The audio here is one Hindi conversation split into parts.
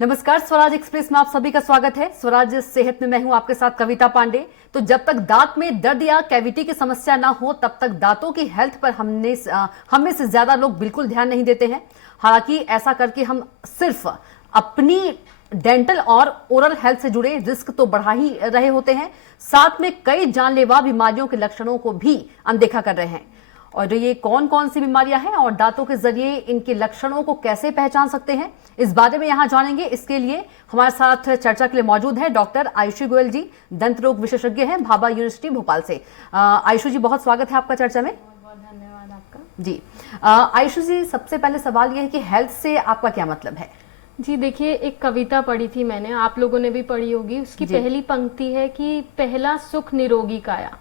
नमस्कार, स्वराज एक्सप्रेस में आप सभी का स्वागत है। स्वराज सेहत में मैं हूं आपके साथ कविता पांडे। तो जब तक दांत में दर्द या कैविटी की समस्या ना हो तब तक दांतों की हेल्थ पर हम में से ज्यादा लोग बिल्कुल ध्यान नहीं देते हैं। हालांकि ऐसा करके हम सिर्फ अपनी डेंटल और ओरल हेल्थ से जुड़े रिस्क तो बढ़ा ही रहे होते हैं, साथ में कई जानलेवा बीमारियों के लक्षणों को भी अनदेखा कर रहे हैं। और ये कौन कौन सी बीमारियां हैं और दांतों के जरिए इनके लक्षणों को कैसे पहचान सकते हैं, इस बारे में यहां जानेंगे। इसके लिए हमारे साथ चर्चा के लिए मौजूद है डॉक्टर आयुषी गोयल जी, दंत रोग विशेषज्ञ हैं, भाभा यूनिवर्सिटी भोपाल से। आयुषी जी, बहुत स्वागत है आपका चर्चा में। बहुत धन्यवाद आपका जी। आयुषी जी, सबसे पहले सवाल यह है कि हेल्थ से आपका क्या मतलब है? जी देखिए, एक कविता पढ़ी थी मैंने, आप लोगों ने भी पढ़ी होगी। उसकी पहली पंक्ति है कि पहला सुख निरोगी काया।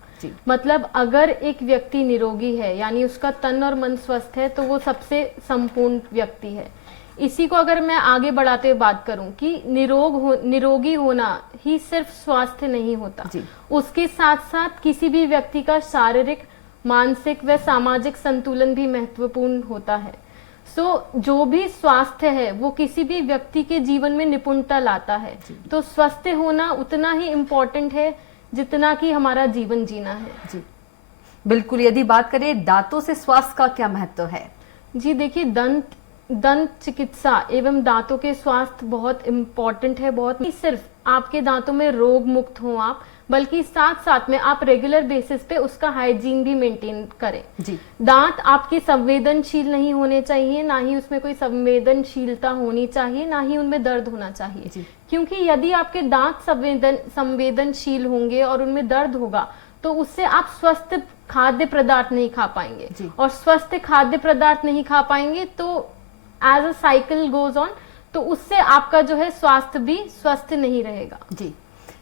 मतलब अगर एक व्यक्ति निरोगी है, यानी उसका तन और मन स्वस्थ है, तो वो सबसे संपूर्ण व्यक्ति है। इसी को अगर मैं आगे बढ़ाते हुए बात करूं कि निरोगी होना ही सिर्फ स्वास्थ्य नहीं होता, उसके साथ साथ किसी भी व्यक्ति का शारीरिक, मानसिक व सामाजिक संतुलन भी महत्वपूर्ण होता है। जो भी स्वास्थ्य है वो किसी भी व्यक्ति के जीवन में निपुणता लाता है। तो स्वस्थ होना उतना ही इम्पोर्टेंट है जितना कि हमारा जीवन जीना है। जी बिल्कुल। यदि बात करें दांतों से स्वास्थ्य का क्या महत्व है? जी देखिए, दंत चिकित्सा एवं दांतों के स्वास्थ्य बहुत इम्पोर्टेंट है। बहुत नहीं सिर्फ आपके दांतों में रोग मुक्त हो आप, बल्कि साथ साथ में आप रेगुलर बेसिस पे उसका हाइजीन भी मेंटेन करें। जी। दांत आपके संवेदनशील नहीं होने चाहिए, ना ही उसमें कोई संवेदनशीलता होनी चाहिए, ना ही उनमें दर्द होना चाहिए। जी। क्योंकि यदि आपके दांत संवेदनशील होंगे और उनमें दर्द होगा तो उससे आप स्वस्थ खाद्य पदार्थ नहीं खा पाएंगे, और स्वस्थ खाद्य पदार्थ नहीं खा पाएंगे तो as a cycle goes on, तो उससे आपका जो है स्वास्थ्य भी स्वस्थ नहीं रहेगा। जी।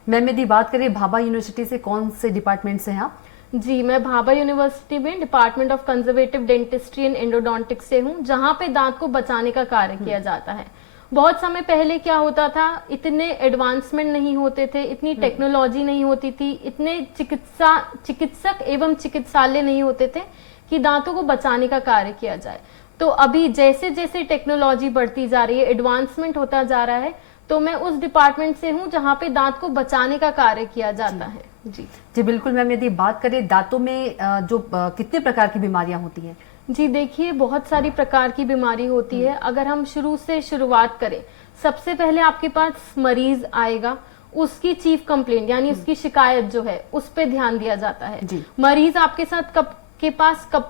मैम, यदि बात करें भाभा यूनिवर्सिटी से कौन से डिपार्टमेंट से हैं आप? जी, मैं भाभा यूनिवर्सिटी में department of conservative dentistry and endodontics से हूँ, जहाँ पे दांत को बचाने का कार्य किया जाता है। बहुत समय पहले क्या होता था, इतने एडवांसमेंट नहीं होते थे, इतनी टेक्नोलॉजी नहीं होती थी, इतने चिकित्सक एवं चिकित्सालय नहीं होते थे कि दांतों को बचाने का कार्य किया जाए। तो अभी जैसे जैसे टेक्नोलॉजी बढ़ती जा रही है, एडवांसमेंट होता जा रहा है, तो मैं उस डिपार्टमेंट से हूँ जहाँ पे दांत को बचाने का कार्य किया जाता है। जी जी बिल्कुल। मैम, यदि बात करें दांतों में कितने प्रकार की बीमारियां होती हैं? जी देखिए, बहुत सारी प्रकार की बीमारी होती है। अगर हम शुरुआत करें, सबसे पहले आपके पास मरीज आएगा, उसकी चीफ कंप्लेंट यानी उसकी शिकायत जो है उस पे ध्यान दिया जाता है। मरीज आपके साथ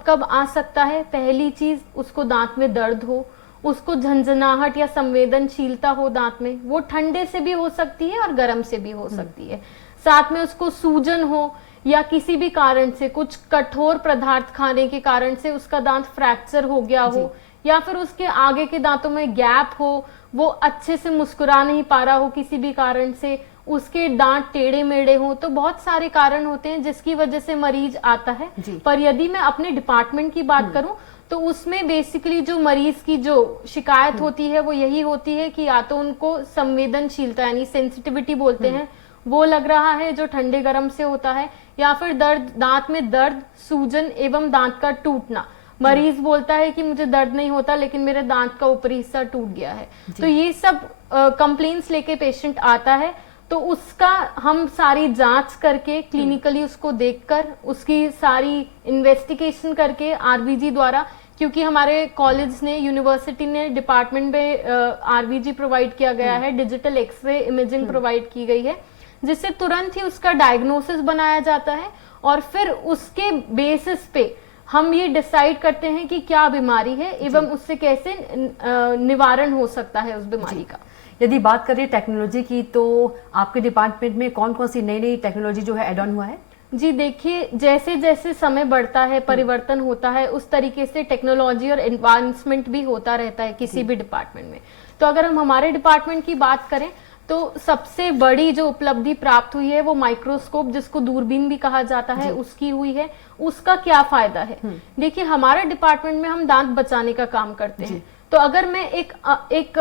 कब आ सकता है? पहली चीज, उसको दांत में दर्द हो, उसको झंझनाहट या संवेदनशीलता हो दांत में, वो ठंडे से भी हो सकती है और गर्म से भी हो सकती है। साथ में उसको सूजन हो, या किसी भी कारण से कुछ कठोर पदार्थ खाने के कारण से उसका दांत फ्रैक्चर हो गया हो, या फिर उसके आगे के दांतों में गैप हो, वो अच्छे से मुस्कुरा नहीं पा रहा हो किसी भी कारण से, उसके दांत टेढ़े मेढ़े हो। तो बहुत सारे कारण होते हैं जिसकी वजह से मरीज आता है। पर यदि मैं अपने डिपार्टमेंट की बात करूं तो उसमें बेसिकली जो मरीज की जो शिकायत होती है वो यही होती है कि या तो उनको संवेदनशीलता यानी सेंसिटिविटी बोलते हैं वो लग रहा है जो ठंडे गर्म से होता है, या फिर दांत में दर्द, सूजन एवं दांत का टूटना। मरीज बोलता है कि मुझे दर्द नहीं होता लेकिन मेरे दांत का ऊपरी हिस्सा टूट गया है। तो ये सब कंप्लेंट्स लेके पेशेंट आता है, तो उसका हम सारी जांच करके क्लिनिकली उसको देखकर उसकी सारी इन्वेस्टिगेशन करके आरवीजी द्वारा, क्योंकि हमारे कॉलेज ने, यूनिवर्सिटी ने, डिपार्टमेंट में आरवीजी प्रोवाइड किया गया है, डिजिटल एक्सरे इमेजिंग प्रोवाइड की गई है, जिससे तुरंत ही उसका डायग्नोसिस बनाया जाता है और फिर उसके बेसिस पे हम ये डिसाइड करते हैं कि क्या बीमारी है एवं उससे कैसे निवारण हो सकता है उस बीमारी का। यदि बात करें टेक्नोलॉजी की, तो आपके डिपार्टमेंट में कौन कौन सी नई टेक्नोलॉजी जो है एड ऑन हुआ है? जी देखिए, जैसे जैसे समय बढ़ता है, परिवर्तन होता है, उस तरीके से टेक्नोलॉजी और एडवांसमेंट भी होता रहता है किसी भी डिपार्टमेंट में। तो अगर हम हमारे डिपार्टमेंट की बात करें तो सबसे बड़ी जो उपलब्धि प्राप्त हुई है वो माइक्रोस्कोप, जिसको दूरबीन भी कहा जाता है, उसकी हुई है। उसका क्या फायदा है? देखिए, हमारे डिपार्टमेंट में हम दांत बचाने का काम करते हैं। तो अगर मैं एक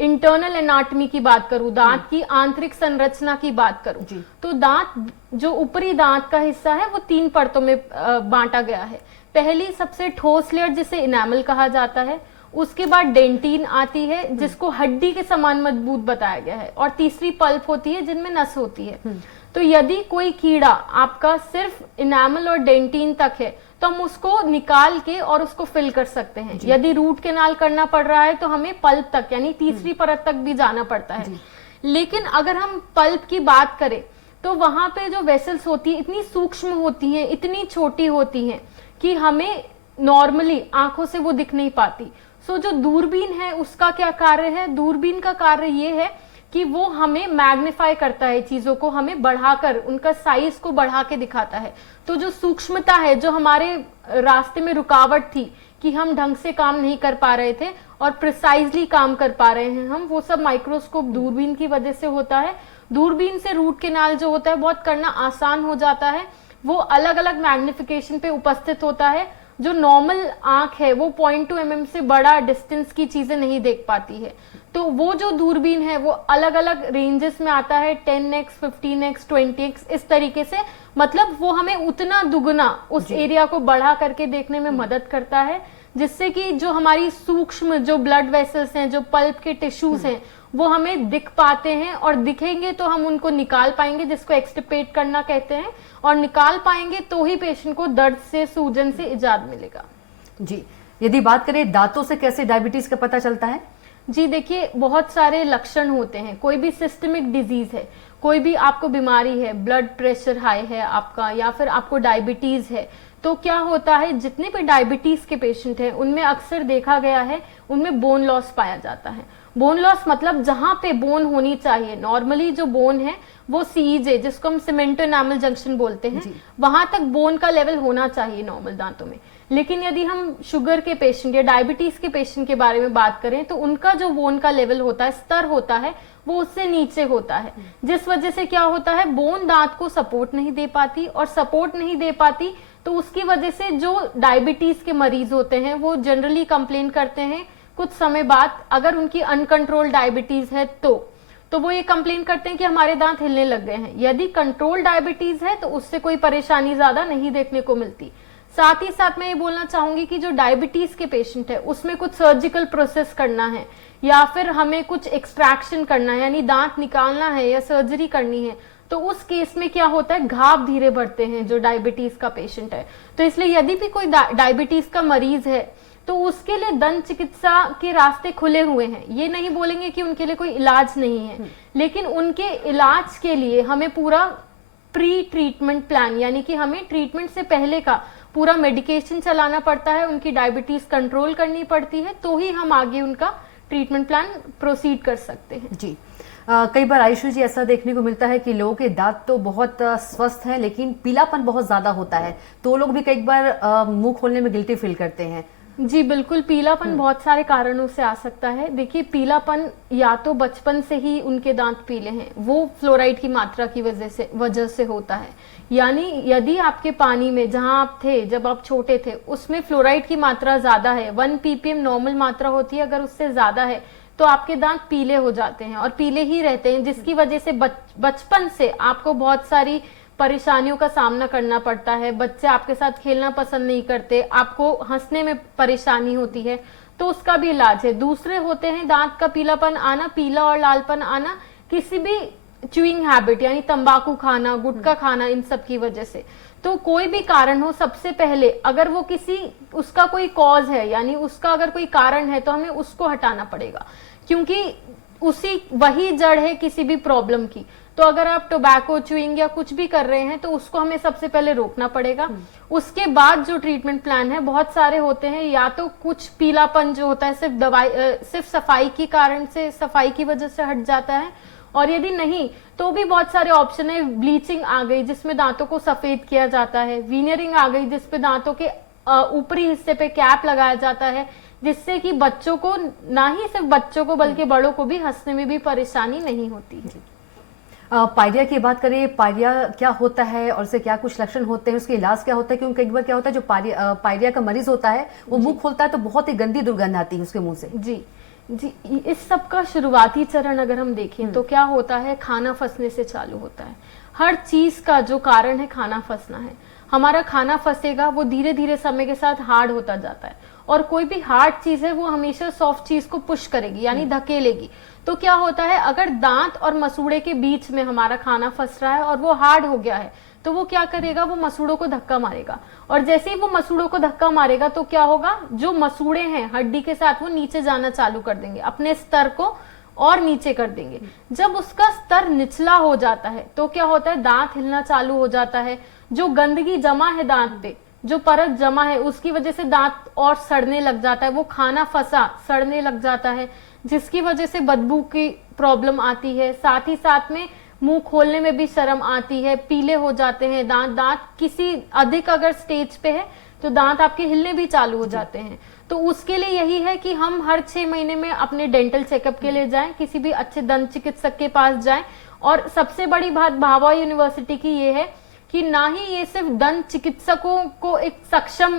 इंटरनल एनाटॉमी की बात करूं, दांत की आंतरिक संरचना की बात करूं, तो दांत जो ऊपरी दांत का हिस्सा है वो 3 परतों में बांटा गया है। पहली सबसे ठोस लेयर जिसे इनेमल कहा जाता है, उसके बाद डेंटिन आती है जिसको हड्डी के समान मजबूत बताया गया है, और तीसरी पल्प होती है जिनमें नस होती है। तो यदि कोई कीड़ा आपका सिर्फ इनामल और डेंटिन तक है तो हम उसको निकाल के और उसको फिल कर सकते हैं। यदि रूट केनाल करना पड़ रहा है तो हमें पल्प तक यानी तीसरी परत तक भी जाना पड़ता है। लेकिन अगर हम पल्प की बात करें तो वहां पे जो वेसल्स होती है इतनी सूक्ष्म होती हैं, इतनी छोटी होती हैं कि हमें नॉर्मली आंखों से वो दिख नहीं पाती। सो जो दूरबीन है उसका क्या कार्य है? दूरबीन का कार्य ये है कि वो हमें मैग्नीफाई करता है, चीजों को हमें बढ़ाकर उनका साइज को बढ़ा के दिखाता है। तो जो सूक्ष्मता है, जो हमारे रास्ते में रुकावट थी कि हम ढंग से काम नहीं कर पा रहे थे और प्रिसाइजली काम कर पा रहे हैं हम, वो सब माइक्रोस्कोप दूरबीन की वजह से होता है। दूरबीन से रूट केनाल जो होता है बहुत करना आसान हो जाता है। वो अलग अलग मैग्निफिकेशन पे उपस्थित होता है। जो नॉर्मल आंख है वो 0.2 mm से बड़ा डिस्टेंस की चीजें नहीं देख पाती है। तो वो जो दूरबीन है वो अलग अलग रेंजेस में आता है, 10x, 15x, 20x, इस तरीके से। मतलब वो हमें उतना दुगना उस एरिया को बढ़ा करके देखने में मदद करता है, जिससे कि जो हमारी सूक्ष्म जो ब्लड वेसल्स हैं, जो पल्प के टिश्यूज हैं, वो हमें दिख पाते हैं, और दिखेंगे तो हम उनको निकाल पाएंगे, जिसको एक्सटिपेट करना कहते हैं। और निकाल पाएंगे तो ही पेशेंट को दर्द से, सूजन से इजाद मिलेगा। जी, यदि बात करें दांतों से कैसे डायबिटीज का पता चलता है? जी देखिए, बहुत सारे लक्षण होते हैं। कोई भी सिस्टमिक डिजीज है, कोई भी आपको बीमारी है, ब्लड प्रेशर हाई है आपका, या फिर आपको डायबिटीज है, तो क्या होता है, जितने भी डायबिटीज के पेशेंट हैं उनमें अक्सर देखा गया है उनमें बोन लॉस पाया जाता है। बोन लॉस मतलब जहां पे बोन होनी चाहिए, नॉर्मली जो बोन है वो सीजे, जिसको हम सीमेंटो एनामल जंक्शन बोलते हैं, वहां तक बोन का लेवल होना चाहिए नॉर्मल दांतों में। लेकिन यदि हम शुगर के पेशेंट या डायबिटीज के पेशेंट के बारे में बात करें तो उनका जो बोन का लेवल होता है, स्तर होता है, वो उससे नीचे होता है, जिस वजह से क्या होता है, बोन दांत को सपोर्ट नहीं दे पाती, और सपोर्ट नहीं दे पाती तो उसकी वजह से जो डायबिटीज के मरीज होते हैं वो जनरली कंप्लेन करते हैं कुछ समय बाद, अगर उनकी अनकंट्रोल डायबिटीज है तो वो ये कंप्लेन करते हैं कि हमारे दांत हिलने लग गए हैं। यदि कंट्रोल डायबिटीज है तो उससे कोई परेशानी ज्यादा नहीं देखने को मिलती। साथ ही साथ मैं ये बोलना चाहूंगी कि जो डायबिटीज के पेशेंट है उसमें कुछ सर्जिकल प्रोसेस करना है, या फिर हमें कुछ एक्सट्रैक्शन करना है, यानी दांत निकालना है या सर्जरी करनी है, तो उस केस में क्या होता है, घाव धीरे बढ़ते हैं जो डायबिटीज का पेशेंट है। तो इसलिए यदि भी कोई डायबिटीज का मरीज है तो उसके लिए दंत चिकित्सा के रास्ते खुले हुए हैं। ये नहीं बोलेंगे कि उनके लिए कोई इलाज नहीं है, लेकिन उनके इलाज के लिए हमें पूरा प्री ट्रीटमेंट प्लान, यानी कि हमें ट्रीटमेंट से पहले का पूरा मेडिकेशन चलाना पड़ता है, उनकी डायबिटीज कंट्रोल करनी पड़ती है, तो ही हम आगे उनका ट्रीटमेंट प्लान प्रोसीड कर सकते हैं। जी, कई बार आयुषी जी ऐसा देखने को मिलता है कि लोगों के दांत तो बहुत स्वस्थ हैं लेकिन पीलापन बहुत ज्यादा होता है, तो लोग भी कई बार मुंह खोलने में गिल्टी फील करते हैं। जी बिल्कुल, पीलापन बहुत सारे कारणों से आ सकता है। देखिए, पीलापन या तो बचपन से ही उनके दांत पीले हैं, वो फ्लोराइड की मात्रा की वजह से होता है। यानी यदि आपके पानी में जहां आप थे जब आप छोटे थे उसमें फ्लोराइड की मात्रा ज्यादा है, 1 ppm नॉर्मल मात्रा होती है, अगर उससे ज्यादा है तो आपके दांत पीले हो जाते हैं और पीले ही रहते हैं, जिसकी वजह से बचपन से आपको बहुत सारी परेशानियों का सामना करना पड़ता है। बच्चे आपके साथ खेलना पसंद नहीं करते, आपको हंसने में परेशानी होती है, तो उसका भी इलाज है। दूसरे होते हैं दांत का पीलापन आना, पीला और लालपन आना किसी भी च्यूइंग हैबिट, यानी तंबाकू खाना, गुटखा खाना, इन सब की वजह से। तो कोई भी कारण हो, सबसे पहले अगर वो उसका कोई कॉज है, यानी उसका अगर कोई कारण है तो हमें उसको हटाना पड़ेगा, क्योंकि वही जड़ है किसी भी प्रॉब्लम की। तो अगर आप टोबैको, च्यूइंग या कुछ भी कर रहे हैं तो उसको हमें सबसे पहले रोकना पड़ेगा। उसके बाद जो ट्रीटमेंट प्लान है बहुत सारे होते हैं, या तो कुछ पीलापन जो होता है सिर्फ सफाई के कारण से, सफाई की वजह से हट जाता है, और यदि नहीं तो भी बहुत सारे ऑप्शन है। ब्लीचिंग आ गई जिसमें दांतों को सफेद किया जाता है, वीनियरिंग आ गई जिसपे दांतों के ऊपरी हिस्से पे कैप लगाया जाता है, जिससे कि बच्चों को, ना ही सिर्फ बच्चों को बल्कि बड़ों को भी हंसने में भी परेशानी नहीं होती है। पायरिया की बात करें, पायरिया क्या होता है और इससे क्या कुछ लक्षण होते हैं, उसके इलाज क्या होता है? क्योंकि कई बार क्या होता है, जो पायरिया का मरीज होता है वो मुंह खोलता है तो बहुत ही गंदी दुर्गंध आती है उसके मुंह से। जी, इस सब का शुरुआती चरण अगर हम देखें तो क्या होता है, खाना फंसने से चालू होता है। हर चीज का जो कारण है खाना फंसना है। हमारा खाना फंसेगा, वो धीरे धीरे समय के साथ हार्ड होता जाता है, और कोई भी हार्ड चीज है वो हमेशा सॉफ्ट चीज को पुश करेगी, यानी धकेलेगी। तो क्या होता है, अगर दांत और मसूड़े के बीच में हमारा खाना फंस रहा है और वो हार्ड हो गया है, तो वो क्या करेगा, वो मसूड़ों को धक्का मारेगा। और जैसे ही वो मसूड़ों को धक्का मारेगा तो क्या होगा, जो मसूड़े हैं हड्डी के साथ वो नीचे जाना चालू कर देंगे, अपने स्तर को और नीचे कर देंगे। जब उसका स्तर निचला हो जाता है तो क्या होता है, दांत हिलना चालू हो जाता है। जो गंदगी जमा है दांत पे, जो परत जमा है, उसकी वजह से दांत और सड़ने लग जाता है, वो खाना फंसा सड़ने लग जाता है, जिसकी वजह से बदबू की प्रॉब्लम आती है। साथ ही साथ में मुंह खोलने में भी शर्म आती है, पीले हो जाते हैं दांत किसी अधिक अगर स्टेज पे है तो दांत आपके हिलने भी चालू हो जाते हैं। तो उसके लिए यही है कि हम हर 6 महीने में अपने डेंटल चेकअप के लिए जाएं, किसी भी अच्छे दंत चिकित्सक के पास जाएं। और सबसे बड़ी बात भाभा यूनिवर्सिटी की ये है कि ना ही ये सिर्फ दंत चिकित्सकों को एक सक्षम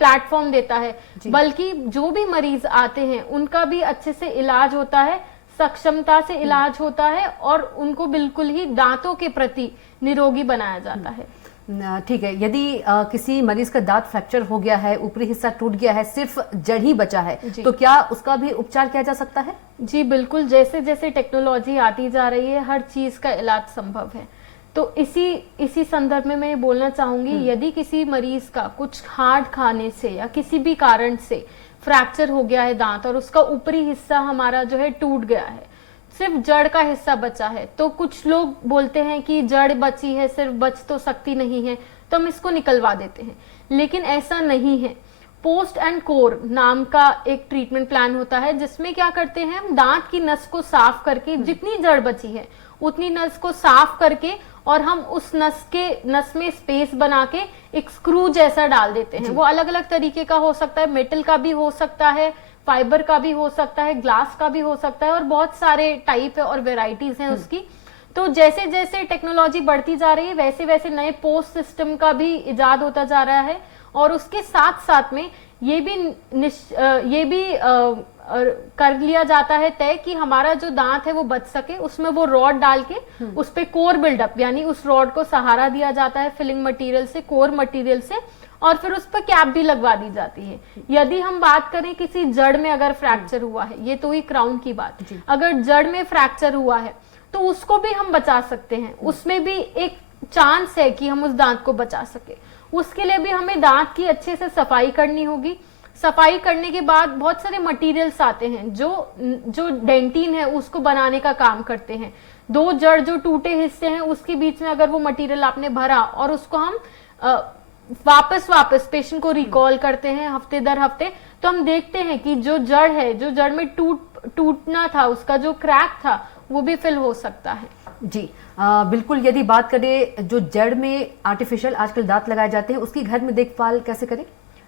प्लेटफॉर्म देता है, बल्कि जो भी मरीज आते हैं उनका भी अच्छे से इलाज होता है, सक्षमता से इलाज होता है और उनको बिल्कुल ही दांतों के प्रति निरोगी बनाया जाता है। ठीक है, यदि किसी मरीज का दांत फ्रैक्चर हो गया है, ऊपरी हिस्सा टूट गया है, सिर्फ जड़ ही बचा है, तो क्या उसका भी उपचार किया जा सकता है? जी बिल्कुल, जैसे जैसे टेक्नोलॉजी आती जा रही है हर चीज का इलाज संभव है। तो इसी संदर्भ में मैं बोलना चाहूंगी, यदि किसी मरीज का कुछ हार्ड खाने से या किसी भी कारण से फ्रैक्चर हो गया है दांत और उसका ऊपरी हिस्सा हमारा जो है टूट गया है, सिर्फ जड़ का हिस्सा बचा है, तो कुछ लोग बोलते हैं कि जड़ बची है, सिर्फ बच तो सकती नहीं है, तो हम इसको निकलवा देते हैं। लेकिन ऐसा नहीं है। पोस्ट एंड कोर नाम का एक ट्रीटमेंट प्लान होता है, जिसमें क्या करते हैं, हम दांत की नस को साफ करके, जितनी जड़ बची है उतनी नस को साफ करके, और हम उस नस में स्पेस बना के एक स्क्रू जैसा डाल देते हैं। वो अलग अलग तरीके का हो सकता है, मेटल का भी हो सकता है, फाइबर का भी हो सकता है, ग्लास का भी हो सकता है, और बहुत सारे टाइप है और वेराइटीज हैं उसकी। तो जैसे जैसे टेक्नोलॉजी बढ़ती जा रही है वैसे वैसे नए पोस्ट सिस्टम का भी इजाद होता जा रहा है। और उसके साथ साथ में ये भी कर लिया जाता है तय कि हमारा जो दांत है वो बच सके, उसमें वो रॉड डाल के उस पे कोर बिल्डअप, यानी उस रॉड को सहारा दिया जाता है फिलिंग मटेरियल से, कोर मटेरियल से, और फिर उस पर कैप भी लगवा दी जाती है। यदि हम बात करें किसी जड़ में अगर फ्रैक्चर हुआ है, ये तो ही क्राउन की बात, अगर जड़ में फ्रैक्चर हुआ है तो उसको भी हम बचा सकते हैं, उसमें भी एक चांस है कि हम उस दांत को बचा सके। उसके लिए भी हमें दांत की अच्छे से सफाई करनी होगी। सफाई करने के बाद बहुत सारे मटेरियल्स आते हैं जो डेंटिन है उसको बनाने का काम करते हैं। दो जड़ जो टूटे हिस्से हैं उसके बीच में अगर वो मटेरियल आपने भरा और उसको हम वापस पेशेंट को रिकॉल करते हैं हफ्ते दर हफ्ते, तो हम देखते हैं कि जो जड़ है, जो जड़ में टूटना था, उसका जो क्रैक था वो भी फिल हो सकता है। जी बिल्कुल। यदि बात करें जो जड़ में आर्टिफिशियल आजकल दांत लगाए जाते हैं, उसकी घर में देखभाल कैसे करें?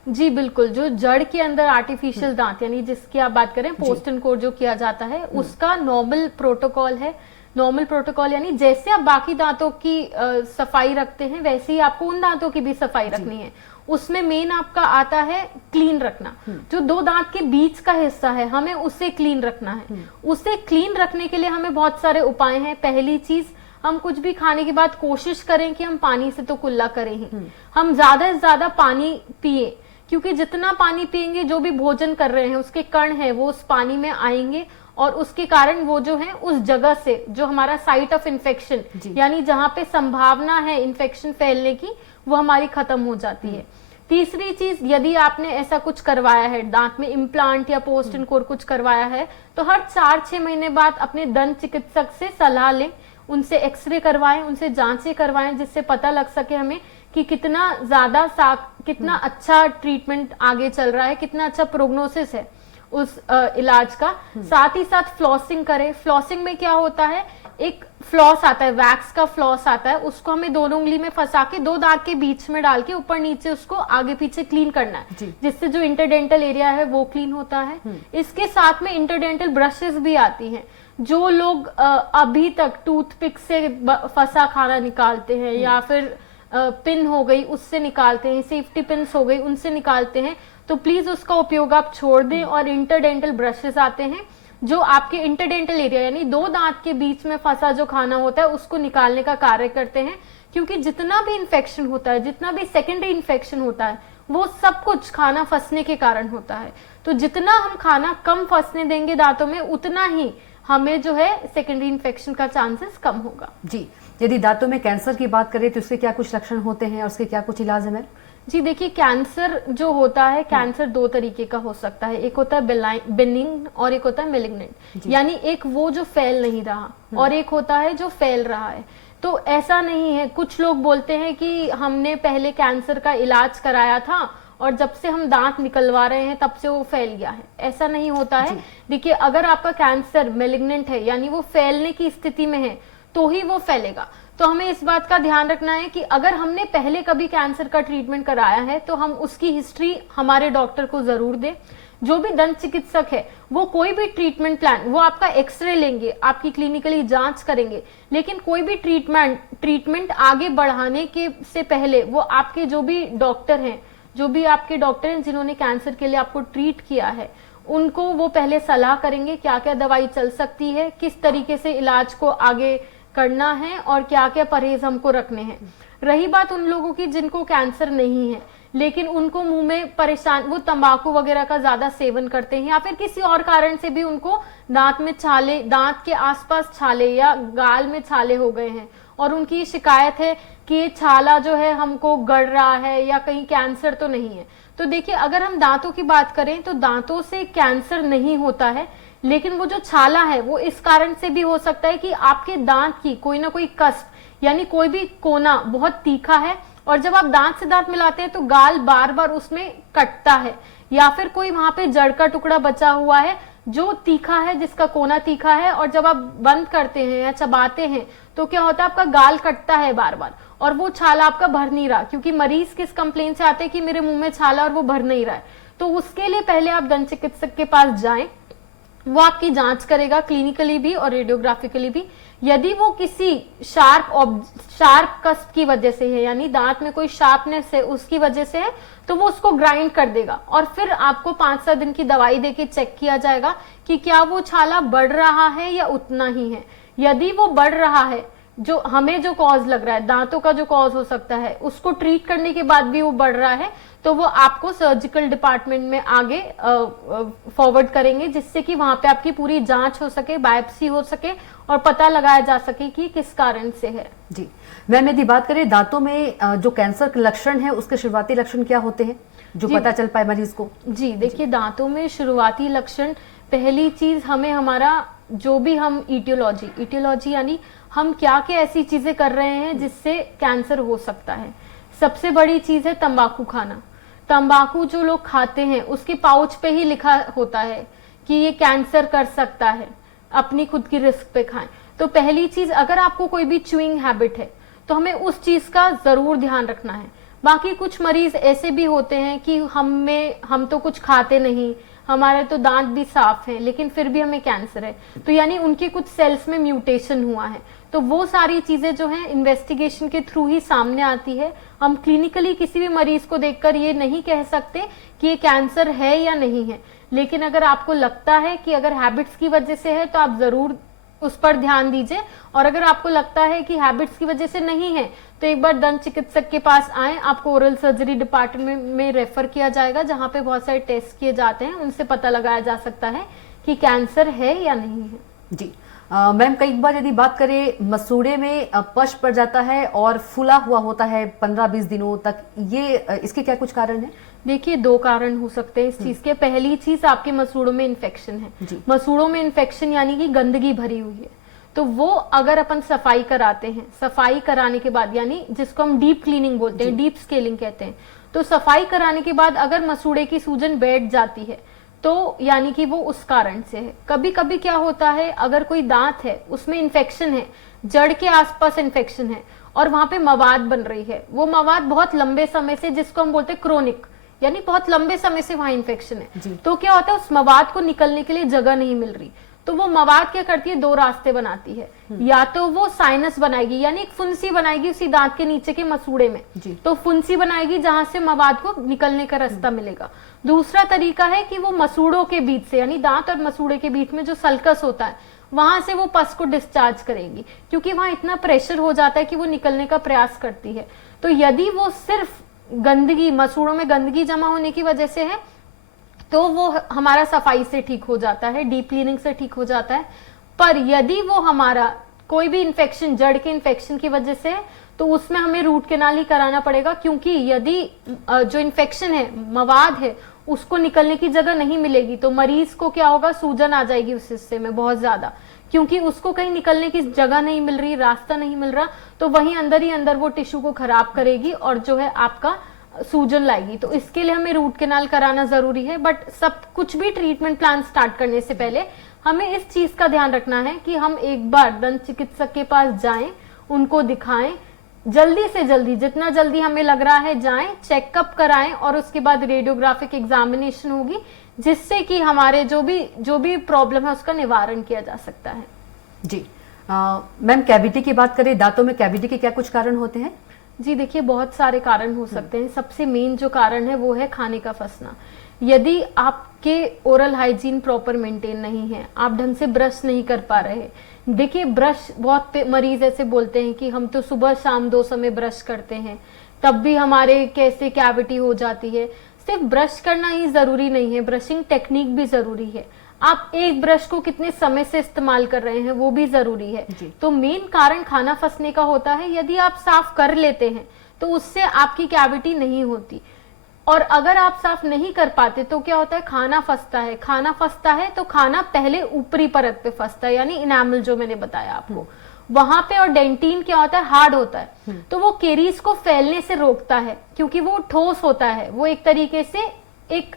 जी बिल्कुल, जो जड़ के अंदर आर्टिफिशियल दांत यानी जिसकी आप बात करें पोस्ट एंड कोर जो किया जाता है, उसका नॉर्मल प्रोटोकॉल है। नॉर्मल प्रोटोकॉल यानी जैसे आप बाकी दांतों की सफाई रखते हैं वैसे ही आपको उन दांतों की भी सफाई रखनी है। उसमें मेन आपका आता है क्लीन रखना। जो दो दांत के बीच का हिस्सा है हमें उसे क्लीन रखना है। उसे क्लीन रखने के लिए हमें बहुत सारे उपाय हैं। पहली चीज, हम कुछ भी खाने के बाद कोशिश करें कि हम पानी से तो कुल्ला करें ही, हम ज्यादा से ज्यादा पानी पिए, क्योंकि जितना पानी पिएंगे जो भी भोजन कर रहे हैं उसके कण हैं वो उस पानी में आएंगे और उसके कारण वो जो है उस जगह से जो हमारा साइट ऑफ इन्फेक्शन यानी जहां पे संभावना है इन्फेक्शन फैलने की वो हमारी खत्म हो जाती है। तीसरी चीज, यदि आपने ऐसा कुछ करवाया है, दांत में इम्प्लांट या पोस्ट एंड कोर कुछ करवाया है, तो हर 4-6 महीने बाद अपने दंत चिकित्सक से सलाह लें, उनसे एक्सरे करवाएं, उनसे जांचें करवाएं, जिससे पता लग सके हमें कि कितना अच्छा ट्रीटमेंट आगे चल रहा है, कितना अच्छा प्रोग्नोसिस है उस इलाज का। साथ ही साथ फ्लॉसिंग करें। फ्लॉसिंग में क्या होता है, एक फ्लॉस आता है, वैक्स का फ्लॉस आता है, उसको हमें दोनों उंगली में फंसा के दो दांत के बीच में डाल के ऊपर नीचे उसको आगे पीछे क्लीन करना है, जिससे जो इंटरडेंटल एरिया है वो क्लीन होता है। इसके साथ में इंटरडेंटल ब्रशेस भी आती हैं। जो लोग अभी तक टूथपिक से फंसा खाना निकालते हैं या फिर पिन हो गई उससे निकालते हैं, सेफ्टी पिन्स हो गई उनसे निकालते हैं, तो प्लीज उसका उपयोग आप छोड़ दें। और इंटरडेंटल ब्रशेस आते हैं जो आपके इंटरडेंटल एरिया यानी दो दांत के बीच में फंसा जो खाना होता है उसको निकालने का कार्य करते हैं। क्योंकि जितना भी इन्फेक्शन होता है, जितना भी सेकेंडरी इन्फेक्शन होता है, वो सब कुछ खाना फंसने के कारण होता है। तो जितना हम खाना कम फंसने देंगे दांतों में, उतना ही हमें जो है सेकेंडरी इन्फेक्शन का चांसेस कम होगा। जी, यदि दांतों में कैंसर की बात करें तो इसके क्या कुछ लक्षण होते हैं और उसके क्या कुछ इलाज है मैम? जी देखिए, कैंसर जो होता है, कैंसर दो तरीके का हो सकता है, एक होता है बेनिग्न और एक होता है मेलिग्नेंट, यानी एक वो जो फैल नहीं रहा और एक होता है जो फैल रहा है। तो ऐसा नहीं है, कुछ लोग बोलते हैं कि हमने पहले कैंसर का इलाज कराया था और जब से हम दांत निकलवा रहे हैं तब से वो फैल गया है। ऐसा नहीं होता है। देखिए, अगर आपका कैंसर मेलिग्नेंट है यानी वो फैलने की स्थिति में है तो ही वो फैलेगा। तो हमें इस बात का ध्यान रखना है कि अगर हमने पहले कभी कैंसर का ट्रीटमेंट कराया है तो हम उसकी हिस्ट्री हमारे डॉक्टर को जरूर दें। जो भी दंत चिकित्सक है वो कोई भी ट्रीटमेंट प्लान, वो आपका एक्सरे लेंगे, आपकी क्लिनिकली जांच करेंगे, लेकिन कोई भी ट्रीटमेंट आगे बढ़ाने के से पहले वो आपके जो भी डॉक्टर हैं जिन्होंने कैंसर के लिए आपको ट्रीट किया है, उनको वो पहले सलाह करेंगे क्या क्या दवाई चल सकती है, किस तरीके से इलाज को आगे करना है और क्या क्या परहेज हमको रखने हैं। रही बात उन लोगों की जिनको कैंसर नहीं है लेकिन उनको मुंह में परेशान, वो तंबाकू वगैरह का ज्यादा सेवन करते हैं या फिर किसी और कारण से भी उनको दांत में छाले, दांत के आसपास छाले या गाल में छाले हो गए हैं और उनकी शिकायत है कि ये छाला जो है हमको गड़ रहा है या कहीं कैंसर तो नहीं है। तो देखिए, अगर हम दांतों की बात करें तो दांतों से कैंसर नहीं होता है, लेकिन वो जो छाला है वो इस कारण से भी हो सकता है कि आपके दांत की कोई ना कोई कस्प यानी कोई भी कोना बहुत तीखा है और जब आप दांत से दांत मिलाते हैं तो गाल बार बार उसमें कटता है, या फिर कोई वहां पे जड़ का टुकड़ा बचा हुआ है जो तीखा है, जिसका कोना तीखा है, और जब आप बंद करते हैं या चबाते हैं तो क्या होता है, आपका गाल कटता है बार बार और वो छाला आपका भर नहीं रहा। क्योंकि मरीज किस कंप्लेन से आते हैं कि मेरे मुंह में छाला और वो भर नहीं रहा है, तो उसके लिए पहले आप दंत चिकित्सक के पास जाएं, वो आपकी जांच करेगा क्लिनिकली भी और रेडियोग्राफिकली भी। यदि वो किसी शार्प कस्प की वजह से है यानी दांत में कोई शार्पनेस है उसकी वजह से है, तो वो उसको ग्राइंड कर देगा और फिर आपको 5-7 दिन की दवाई देके चेक किया जाएगा कि क्या वो छाला बढ़ रहा है या उतना ही है। यदि वो बढ़ रहा है, जो हमें जो कॉज लग रहा है, दांतों का जो कॉज हो सकता है, उसको ट्रीट करने के बाद भी वो बढ़ रहा है, तो वो आपको सर्जिकल डिपार्टमेंट में आगे फॉरवर्ड करेंगे, जिससे कि वहां पे आपकी पूरी जांच हो सके, बायोप्सी हो सके और पता लगाया जा सके कि किस कारण से है। जी मैम, यदि बात करें दांतों में जो कैंसर के लक्षण है उसके शुरुआती लक्षण क्या होते हैं जो पता चल पाए मरीज को? जी देखिए, दांतों में शुरुआती लक्षण, पहली चीज हमें हमारा जो भी हम इटियोलॉजी यानी हम क्या क्या ऐसी चीजें कर रहे हैं जिससे कैंसर हो सकता है। सबसे बड़ी चीज है तंबाकू खाना। तंबाकू जो लोग खाते हैं उसके पाउच पे ही लिखा होता है कि ये कैंसर कर सकता है, अपनी खुद की रिस्क पे खाएं। तो पहली चीज, अगर आपको कोई भी च्यूइंग हैबिट है तो हमें उस चीज का जरूर ध्यान रखना है। बाकी कुछ मरीज ऐसे भी होते हैं कि हम तो कुछ खाते नहीं, हमारे तो दांत भी साफ हैं, लेकिन फिर भी हमें कैंसर है, तो यानी उनके कुछ सेल्स में म्यूटेशन हुआ है। तो वो सारी चीजें जो हैं इन्वेस्टिगेशन के थ्रू ही सामने आती है। हम क्लिनिकली किसी भी मरीज को देखकर ये नहीं कह सकते कि ये कैंसर है या नहीं है, लेकिन अगर आपको लगता है कि अगर हैबिट्स की वजह से है तो आप जरूर उस पर ध्यान दीजिए, और अगर आपको लगता है कि हैबिट्स की वजह से नहीं है तो एक बार दंत चिकित्सक के पास आए, आपको ओरल सर्जरी डिपार्टमेंट में रेफर किया जाएगा जहां पे बहुत सारे टेस्ट किए जाते हैं, उनसे पता लगाया जा सकता है कि कैंसर है या नहीं है। जी मैम, कई बार यदि बात करें मसूड़े में पश पड़ जाता है और फूला हुआ होता है 15-20 दिनों तक, ये इसके क्या कुछ कारण है? देखिए, 2 कारण हो सकते हैं इस चीज के। पहली चीज, आपके मसूड़ों में इन्फेक्शन है। मसूड़ों में इन्फेक्शन यानी कि गंदगी भरी हुई है, तो वो अगर अपन सफाई कराते हैं, सफाई कराने के बाद यानी जिसको हम डीप क्लीनिंग बोलते हैं, डीप स्केलिंग कहते हैं, तो सफाई कराने के बाद अगर मसूड़े की सूजन बैठ जाती है तो यानी कि वो उस कारण से है। कभी कभी क्या होता है, अगर कोई दांत है उसमें इन्फेक्शन है, जड़ के आसपास इन्फेक्शन है और वहां पे मवाद बन रही है, वो मवाद बहुत लंबे समय से, जिसको हम बोलते हैं क्रोनिक, यानी बहुत लंबे समय से वहां इन्फेक्शन है, तो क्या होता है उस मवाद को निकलने के लिए जगह नहीं मिल रही, तो वो मवाद क्या करती है, 2 रास्ते बनाती है। या तो वो साइनस बनाएगी यानी एक फुंसी बनाएगी उसी दांत के नीचे के मसूड़े में, तो फुंसी बनाएगी जहां से मवाद को निकलने का रास्ता मिलेगा। दूसरा तरीका है कि वो मसूड़ों के बीच से यानी दांत और मसूड़े के बीच में जो सल्कस होता है वहां से वो पस को डिस्चार्ज करेंगी, क्योंकि वहां इतना प्रेशर हो जाता है कि वो निकलने का प्रयास करती है। तो यदि वो सिर्फ गंदगी, मसूड़ों में गंदगी जमा होने की वजह से है, तो वो हमारा सफाई से ठीक हो जाता है, डीप क्लीनिंग से ठीक हो जाता है। पर यदि वो हमारा कोई भी इन्फेक्शन, जड़ के इन्फेक्शन की वजह से है, तो उसमें हमें रूट कैनाल ही कराना पड़ेगा, क्योंकि यदि जो इन्फेक्शन है, मवाद है, उसको निकलने की जगह नहीं मिलेगी तो मरीज को क्या होगा, सूजन आ जाएगी उस हिस्से में बहुत ज्यादा, क्योंकि उसको कहीं निकलने की जगह नहीं मिल रही, रास्ता नहीं मिल रहा, तो वहीं अंदर ही अंदर वो टिश्यू को खराब करेगी और जो है आपका सूजन लाएगी। तो इसके लिए हमें रूट कैनाल कराना जरूरी है। बट सब कुछ भी ट्रीटमेंट प्लान स्टार्ट करने से पहले हमें इस चीज का ध्यान रखना है कि हम एक बार दंत चिकित्सक के पास जाएं, उनको दिखाएं, जल्दी से जल्दी, जितना जल्दी हमें लग रहा है जाएं, चेकअप कराएं और उसके बाद रेडियोग्राफिक एग्जामिनेशन होगी, जिससे कि हमारे जो भी प्रॉब्लम है उसका निवारण किया जा सकता है। जी मैम, कैविटी की बात करें, दांतों में कैविटी के क्या कुछ कारण होते हैं? जी देखिए, बहुत सारे कारण हो सकते हैं। सबसे मेन जो कारण है वो है खाने का फंसना। यदि आपके ओरल हाइजीन प्रॉपर मेंटेन नहीं है, आप ढंग से ब्रश नहीं कर पा रहे, देखिए ब्रश, बहुत मरीज ऐसे बोलते हैं कि हम तो सुबह शाम 2 समय ब्रश करते हैं, तब भी हमारे कैसे कैविटी हो जाती है। सिर्फ ब्रश करना ही जरूरी नहीं है, ब्रशिंग टेक्निक भी जरूरी है। आप एक ब्रश को कितने समय से इस्तेमाल कर रहे हैं वो भी जरूरी है। तो मेन कारण खाना फंसने का होता है। यदि आप साफ कर लेते हैं तो उससे आपकी कैविटी नहीं होती, और अगर आप साफ नहीं कर पाते तो क्या होता है, खाना फंसता है। खाना फंसता है तो खाना पहले ऊपरी परत पे फंसता है, यानी इनामल जो मैंने बताया आपको, वहां पे। और डेंटिन क्या होता है, हार्ड होता है, तो वो केरीज को फैलने से रोकता है, क्योंकि वो ठोस होता है। वो एक तरीके से एक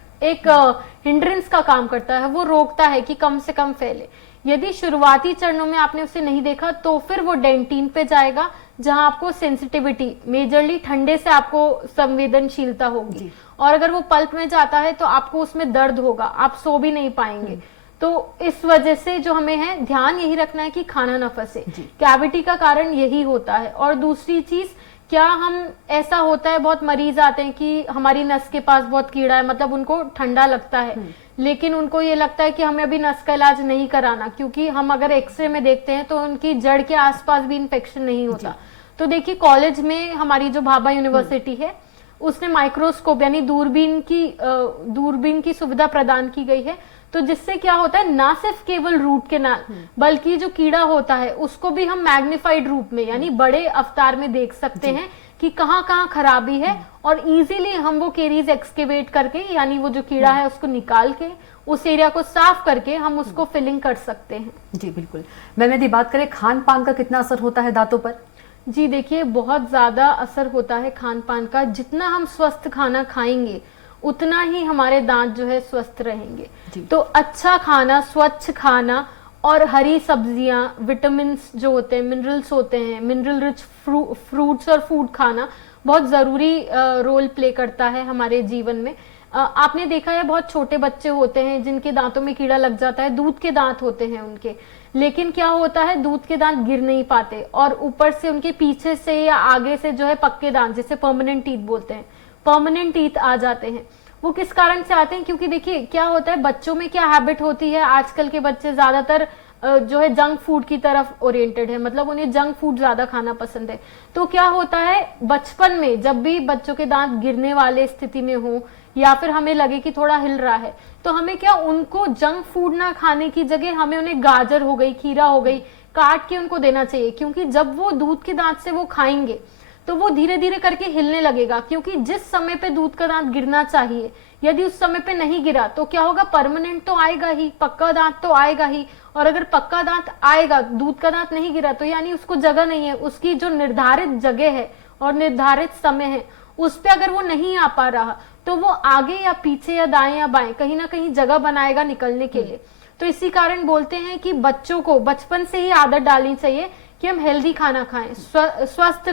हिंड्रेंस का काम करता है, वो रोकता है कि कम से कम फैले। यदि शुरुआती चरणों में आपने उसे नहीं देखा तो फिर वो डेंटिन पे जाएगा, जहां आपको सेंसिटिविटी, मेजरली ठंडे से आपको संवेदनशीलता होगी, और अगर वो पल्प में जाता है तो आपको उसमें दर्द होगा, आप सो भी नहीं पाएंगे। तो इस वजह से जो हमें है, ध्यान यही रखना है कि खाना ना फंसे। कैविटी का कारण यही होता है। और दूसरी चीज, क्या हम, ऐसा होता है बहुत मरीज आते हैं कि हमारी नस के पास बहुत कीड़ा है, मतलब उनको ठंडा लगता है, लेकिन उनको ये लगता है कि हमें अभी नस का इलाज नहीं कराना, क्योंकि हम अगर एक्सरे में देखते हैं तो उनकी जड़ के आसपास भी इन्फेक्शन नहीं होता। तो देखिए, कॉलेज में हमारी जो भाभा यूनिवर्सिटी है, उसने माइक्रोस्कोप यानी दूरबीन की सुविधा प्रदान की गई है, तो जिससे क्या होता है, ना सिर्फ केवल रूट कैनाल, बल्कि जो कीड़ा होता है उसको भी हम मैग्निफाइड रूप में, यानी बड़े अवतार में देख सकते हैं कि कहाँ कहाँ खराबी है, और इजीली हम वो केरीज एक्सकेवेट करके, यानी वो जो कीड़ा है उसको निकाल के, उस एरिया को साफ करके हम उसको फिलिंग कर सकते हैं। जी बिल्कुल। मैम, यदि बात करें खान पान का कितना असर होता है दांतों पर? जी देखिए, बहुत ज्यादा असर होता है खान पान का। जितना हम स्वस्थ खाना खाएंगे उतना ही हमारे दांत जो है स्वस्थ रहेंगे। तो अच्छा खाना, स्वच्छ खाना और हरी सब्जियां, विटामिन जो होते हैं, मिनरल्स होते हैं, मिनरल रिच फ्रूट्स और फूड खाना बहुत जरूरी रोल प्ले करता है हमारे जीवन में। आपने देखा है, बहुत छोटे बच्चे होते हैं जिनके दांतों में कीड़ा लग जाता है, दूध के दांत होते हैं उनके, लेकिन क्या होता है, दूध के दांत गिर नहीं पाते, और ऊपर से उनके पीछे से या आगे से जो है पक्के दांत, जिसे परमानेंट टीथ बोलते हैं, परमानेंट टीथ आ जाते हैं। वो किस कारण से आते हैं, क्योंकि देखिए क्या होता है, बच्चों में क्या हैबिट होती है, आजकल के बच्चे ज्यादातर जो है जंक फूड की तरफ ओरिएंटेड है, मतलब उन्हें जंक फूड ज्यादा खाना पसंद है। तो क्या होता है, बचपन में जब भी बच्चों के दांत गिरने वाले स्थिति में हो, या फिर हमें लगे कि थोड़ा हिल रहा है, तो हमें क्या, उनको जंक फूड ना खाने की जगह हमें उन्हें गाजर हो गई, खीरा हो गई, काट के उनको देना चाहिए। क्योंकि जब वो दूध के दांत से वो खाएंगे तो वो धीरे धीरे करके हिलने लगेगा, क्योंकि जिस समय पे दूध का दांत गिरना चाहिए, यदि उस समय पे नहीं गिरा तो क्या होगा, परमानेंट तो आएगा ही, पक्का दांत तो आएगा ही, और अगर पक्का दांत आएगा, दूध का दांत नहीं गिरा, तो यानी उसको जगह नहीं है, उसकी जो निर्धारित जगह है और निर्धारित समय है उस पे अगर वो नहीं आ पा रहा, तो वो आगे या पीछे या दाएं या बाएं कहीं ना कहीं जगह बनाएगा निकलने के लिए। तो इसी कारण बोलते हैं कि बच्चों को बचपन से ही आदत डालनी चाहिए कि हम हेल्दी खाना खाएं, स्वस्थ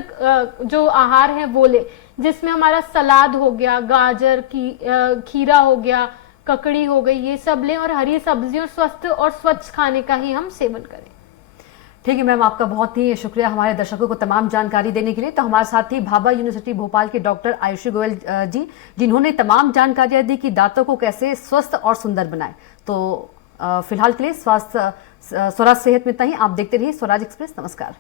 जो आहार है वो ले, जिसमें हमारा सलाद हो गया, गाजर की खीरा हो गया, ककड़ी हो गई, ये सब लें, और हरी सब्जियों, स्वस्थ और स्वच्छ खाने का ही हम सेवन करें। ठीक है मैम, आपका बहुत ही शुक्रिया हमारे दर्शकों को तमाम जानकारी देने के लिए। तो हमारे साथ ही भाभा यूनिवर्सिटी भोपाल के डॉक्टर आयुषी गोयल जी, जिन्होंने तमाम जानकारियां दी कि दांतों को कैसे स्वस्थ और सुंदर बनाएं। तो फिलहाल के लिए स्वराज सेहत में इतना ही। आप देखते रहिए स्वराज एक्सप्रेस। नमस्कार।